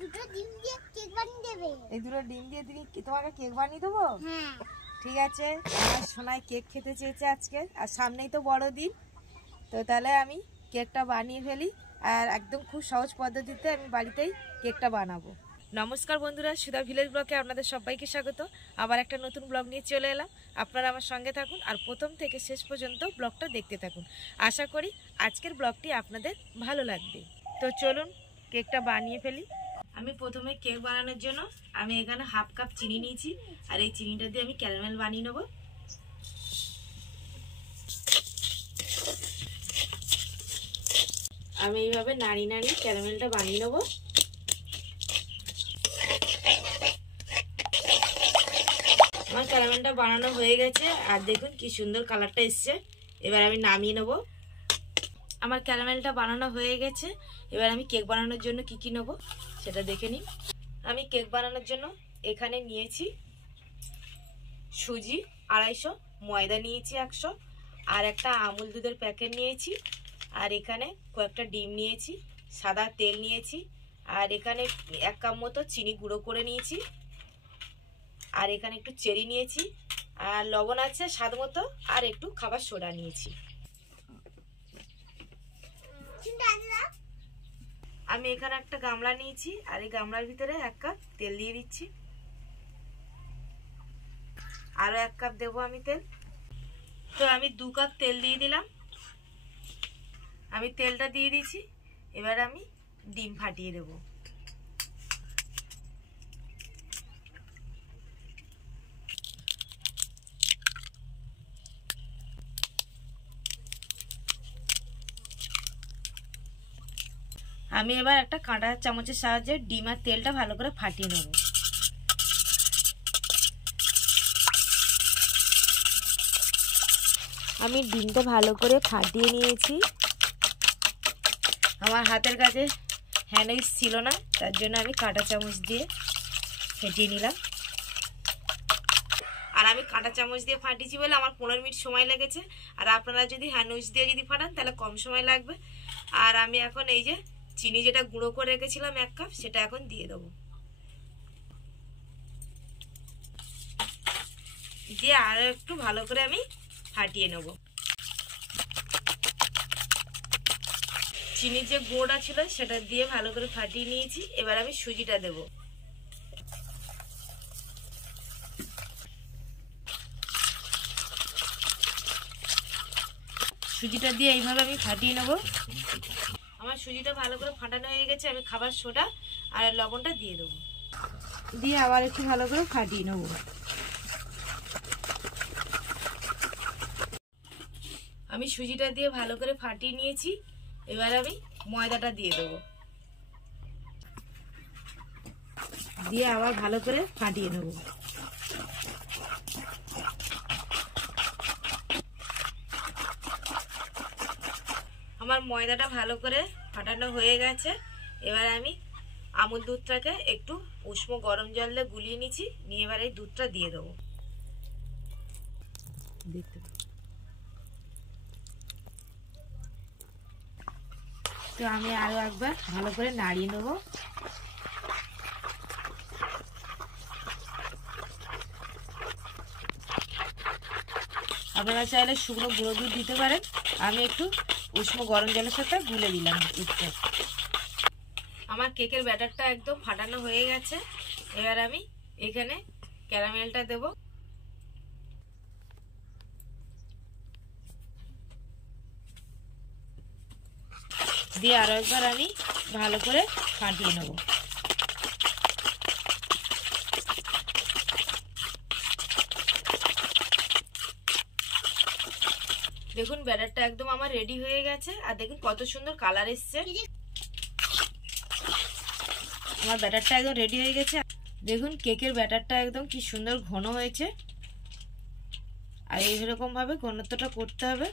দুটো ডিম দিয়ে কেক বানিয়ে দেবে। এই দুটো ডিম দিয়ে তুমি তোমাকে কেক বানিয়ে দেবো? হ্যাঁ ঠিক আছে। আমার সোনাই কেক খেতে চেয়েছে আজকে, আর সামনেই তো বড়দিন, তো তাহলে আমি কেকটা বানিয়ে ফেলি। আর একদম খুব সহজ পদ্ধতিতে আমি বাড়িতেই কেকটা বানাবো। নমস্কার বন্ধুরা, সুধা ভিলেজ ব্লগে আপনাদের সবাইকে স্বাগত। আবার একটা নতুন ব্লগ নিয়ে চলে এলাম। আপনারা আমার সঙ্গে থাকুন আর প্রথম থেকে শেষ পর্যন্ত ব্লগটা দেখতে থাকুন। আশা করি আজকের ব্লগটি আপনাদের ভালো লাগবে। তো চলুন কেকটা বানিয়ে ফেলি। আমি প্রথমে কেক বানানোর জন্য আমি এখানে হাফ কাপ চিনি নিয়েছি, আর এই চিনিটা দিয়ে আমি ক্যারামেল বানিয়ে নেব। আমি এইভাবে নাড়ি নাড়ি ক্যারামেলটা বানিয়ে নেব। আমার ক্যারামেলটা বানানো হয়ে গেছে, আর দেখুন কি সুন্দর কালারটা এসছে। এবার আমি নামিয়ে নেব। আমার ক্যারামেলটা বানানো হয়ে গেছে। এবার আমি কেক বানানোর জন্য কি কি নেব সেটা দেখে নিই। আমি কেক বানানোর জন্য এখানে নিয়েছি সুজি 250, ময়দা নিয়েছি 100, আর একটা আমুল দুধের প্যাকেট নিয়েছি, আর এখানে কয়েকটা ডিম নিয়েছি, সাদা তেল নিয়েছি, আর এখানে 1 কাপ মতো চিনি গুঁড়ো করে নিয়েছি, আর এখানে একটু চেরি নিয়েছি, আর লবণ আছে স্বাদ মতো, আর একটু খাবার সোডা নিয়েছি। আমি এখানে একটা গামলা নিয়েছি, আর এই গামলার ভিতরে 1 কাপ তেল দিয়ে দিচ্ছি। আরো 1 কাপ দেবো আমি তেল। তো আমি 2 কাপ তেল দিয়ে দিলাম। আমি তেলটা দিয়ে দিয়েছি। এবার আমি ডিম ফাটিয়ে দেবো। আমি এবার একটা কাঁটা চামচের সাহায্যে ডিম আর তেলটা ভালো করে ফাটিয়ে নেব। আমি ডিমটা ভালো করে ফাটিয়ে নিয়েছি। আমার হাতের কাছে হ্যান্ড উইচ ছিল না, তার জন্য আমি কাঁটা চামচ দিয়ে ফেটিয়ে নিলাম। আর আমি কাঁটা চামচ দিয়ে ফাটিয়েছি বলে আমার 15 মিনিট সময় লেগেছে, আর আপনারা যদি হ্যান্ড উইচ দিয়ে যদি ফাটান তাহলে কম সময় লাগবে। আর আমি এখন এই যে চিনি যেটা গুঁড়ো করে রেখেছিলাম 1 কাপ, সেটা এখন দিয়ে দেবো। দিয়ে আরো একটু ভালো করে আমি ফাটিয়ে নেব। চিনির যে গুঁড়োটা ছিল সেটা দিয়ে ভালো করে ফাটিয়ে নিয়েছি। এবার আমি সুজিটা দেব। সুজিটা দিয়ে এইভাবে আমি ফাটিয়ে নেব। আমার সুজিটা ভালো করে ফাটানো হয়ে গেছে। আমি খাবার সোডা আর লবণটা দিয়ে দেবো, দিয়ে আবার একটু ভালো করে ফাটিয়ে নেব। আমি সুজিটা দিয়ে ভালো করে ফাটিয়ে নিয়েছি। এবার আমি ময়দাটা দিয়ে দেবো, দিয়ে আবার ভালো করে ফাটিয়ে নেব। আমার ময়দাটা ভালো করে ফাটানো হয়ে গেছে। এবার আমি আমুল দুধটাকে একটু উষ্ণ গরম জল দিয়ে গুলিয়ে নিয়েছি, নিয়ে এবার এই দুধটা দিয়ে দেবো। তো আমি আরো একবার ভালো করে নাড়িয়ে নেব। আপনারা চাইলে শুকনো গুঁড়ো দুধ দিতে পারেন। আমি একটু উষ্ণ গরম জলের সাথে গুলে দিলাম দুধটা। আমার কেকের ব্যাটারটা একদম ফাটানো হয়ে গেছে। এবার আমি এখানে ক্যারামেলটা দেব। দিয়ে আরো একবার আমি ভালো করে ফাটিয়ে নেব। দেখুন ব্যাটারটা একদম আমার রেডি হয়ে গেছে, আর দেখুন কত সুন্দর কালার এসছে। আমার ব্যাটারটা একদম রেডি হয়ে গেছে। দেখুন কেকের ব্যাটারটা একদম কি সুন্দর ঘন হয়েছে, আর এইরকম ভাবে ঘনত্বটা করতে হবে।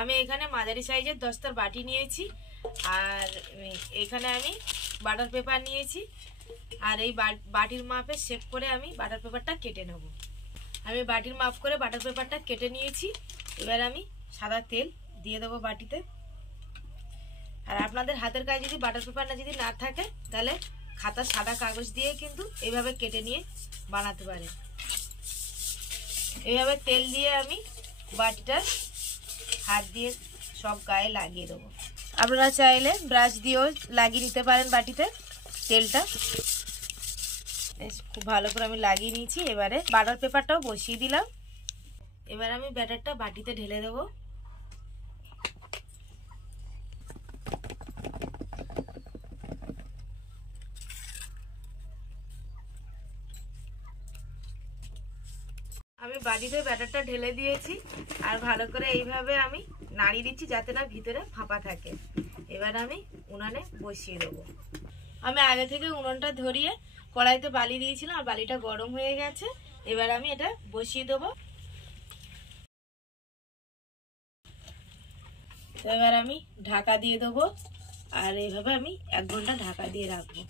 আমি এখানে মাঝারি সাইজের 10টার বাটি নিয়েছি, আর এখানে আমি বাটার পেপার নিয়েছি, আর এই বাটির মাপে শেপ করে আমি বাটার পেপারটা কেটে নেব। আমি বাটির মাপ করে বাটার পেপারটা কেটে নিয়েছি। এবার আমি সাদা তেল দিয়ে দেবো বাটিতে। আর আপনাদের হাতের কাছে যদি বাটার পেপারটা যদি না থাকে তাহলে খাতার সাদা কাগজ দিয়ে কিন্তু এইভাবে কেটে নিয়ে বানাতে পারেন। এইভাবে তেল দিয়ে আমি বাটিটার হাত দিয়ে সব গায়ে লাগিয়ে দেবো। আপনারা চাইলে ব্রাশ দিয়েও লাগিয়ে নিতে পারেন বাটিতে তেলটা। খুব ভালো করে আমি লাগিয়ে নিয়েছি। এবারে বাটার পেপারটাও বসিয়ে দিলাম। এবার আমি ব্যাটারটা বাটিতে ঢেলে দেবো। আমি বাটিতে ব্যাটারটা ঢেলে দিয়েছি আর ভালো করে এইভাবে আমি নাড়িয়ে দিচ্ছি যাতে না ভিতরে ফাঁপা থাকে। এবার আমি উনানে বসিয়ে দেবো। আমি আগে থেকে উনুনটা ধরিয়ে কড়াইতে বালি দিয়েছিলাম আর বালিটা গরম হয়ে গেছে। এবার আমি এটা বসিয়ে দেবো। তো এবার আমি ঢাকা দিয়ে দেবো আর এইভাবে আমি 1 ঘন্টা ঢাকা দিয়ে রাখবো।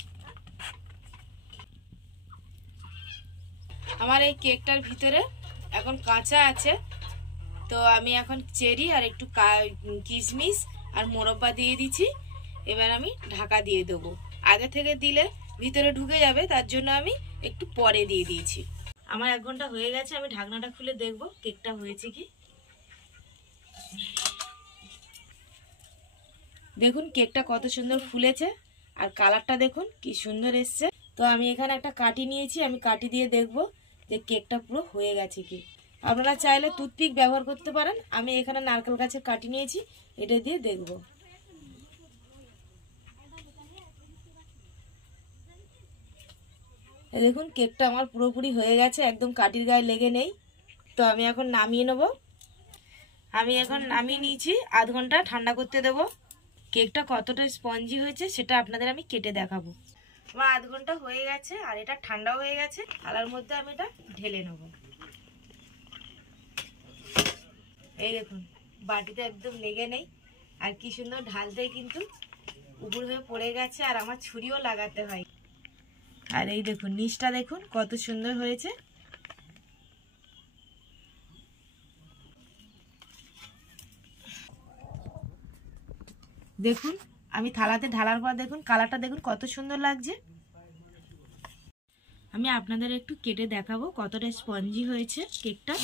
আমার এই কেকটার ভিতরে এখন কাঁচা আছে, তো আমি এখন চেরি আর একটু কিশমিশ আর মোরব্বা দিয়ে দিচ্ছি। এবার আমি ঢাকা দিয়ে দেবো। আগে থেকে দিলে ভিতরে ঢুকে যাবে, তার জন্য আমি একটু পরে দিয়ে দিয়েছি। আমার 1 ঘন্টা হয়ে গেছে। আমি ঢাকনাটা খুলে দেখবো কেকটা হয়েছে কি। দেখুন কেকটা কত সুন্দর ফুলেছে আর কালারটা দেখুন কি সুন্দর এসছে। তো আমি এখানে একটা কাঠি নিয়েছি, আমি কাঠি দিয়ে দেখবো যে কেকটা পুরো হয়ে গেছে কি। আপনারা চাইলে টুথপিক ব্যবহার করতে পারেন। আমি এখানে নারকেল গাছের কাঠি নিয়েছি, এটা দিয়ে দেখব। এই দেখুন কেকটা আমার পুরোপুরি হয়ে গেছে, একদম কাঠির গায়ে লেগে নেই। তো আমি এখন নামিয়ে নেব। আমি এখন নামিয়ে নিয়েছি, 1/2 ঘন্টা ঠান্ডা করতে দেবো। কেকটা কতটা স্পঞ্জি হয়েছে সেটা আপনাদের আমি কেটে দেখাবো। আমার 1/2 ঘন্টা হয়ে গেছে আর এটা ঠান্ডাও হয়ে গেছে। থালার মধ্যে আমি এটা ঢেলে নেব। এই দেখুন বাটিতে একদম লেগে নেই আর কি সুন্দর ঢালতেই কিন্তু উপর হয়ে পড়ে গেছে আর আমার ছুরিও লাগাতে হয়। আর এই দেখুন নিচটা দেখুন কত সুন্দর হয়েছে। দেখুন আমি থালাতে ঢালার পর দেখুন কালারটা দেখুন কত সুন্দর লাগছে। আমি আপনাদের একটু কেটে দেখাবো কতটা স্পঞ্জি হয়েছে কেকটা।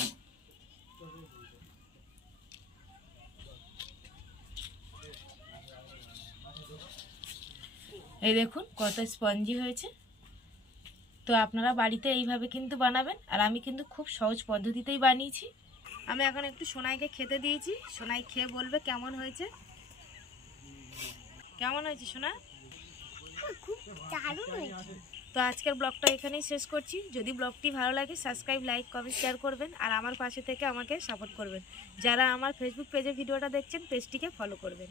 এই দেখুন কত স্পঞ্জি হয়েছে। তো আপনারা বাড়িতে এইভাবে কিন্তু বানাবেন আর আমি কিন্তু খুব সহজ পদ্ধতিতেই বানিয়েছি। আমি এখন একটু সোনাইকে খেতে দিয়েছি, সোনাই খেয়ে বলবে কেমন হয়েছে। কেমন হয়েছে সোনা? খুব দারুণ হয়েছে। তো আজকের ব্লগটা এখানেই শেষ করছি। যদি ব্লগটি ভালো লাগে সাবস্ক্রাইব, লাইক, কমেন্ট, শেয়ার করবেন আর আমার পাশে থেকে আমাকে সাপোর্ট করবেন। যারা আমার ফেসবুক পেজে ভিডিওটা দেখছেন পেজটিকে ফলো করবেন।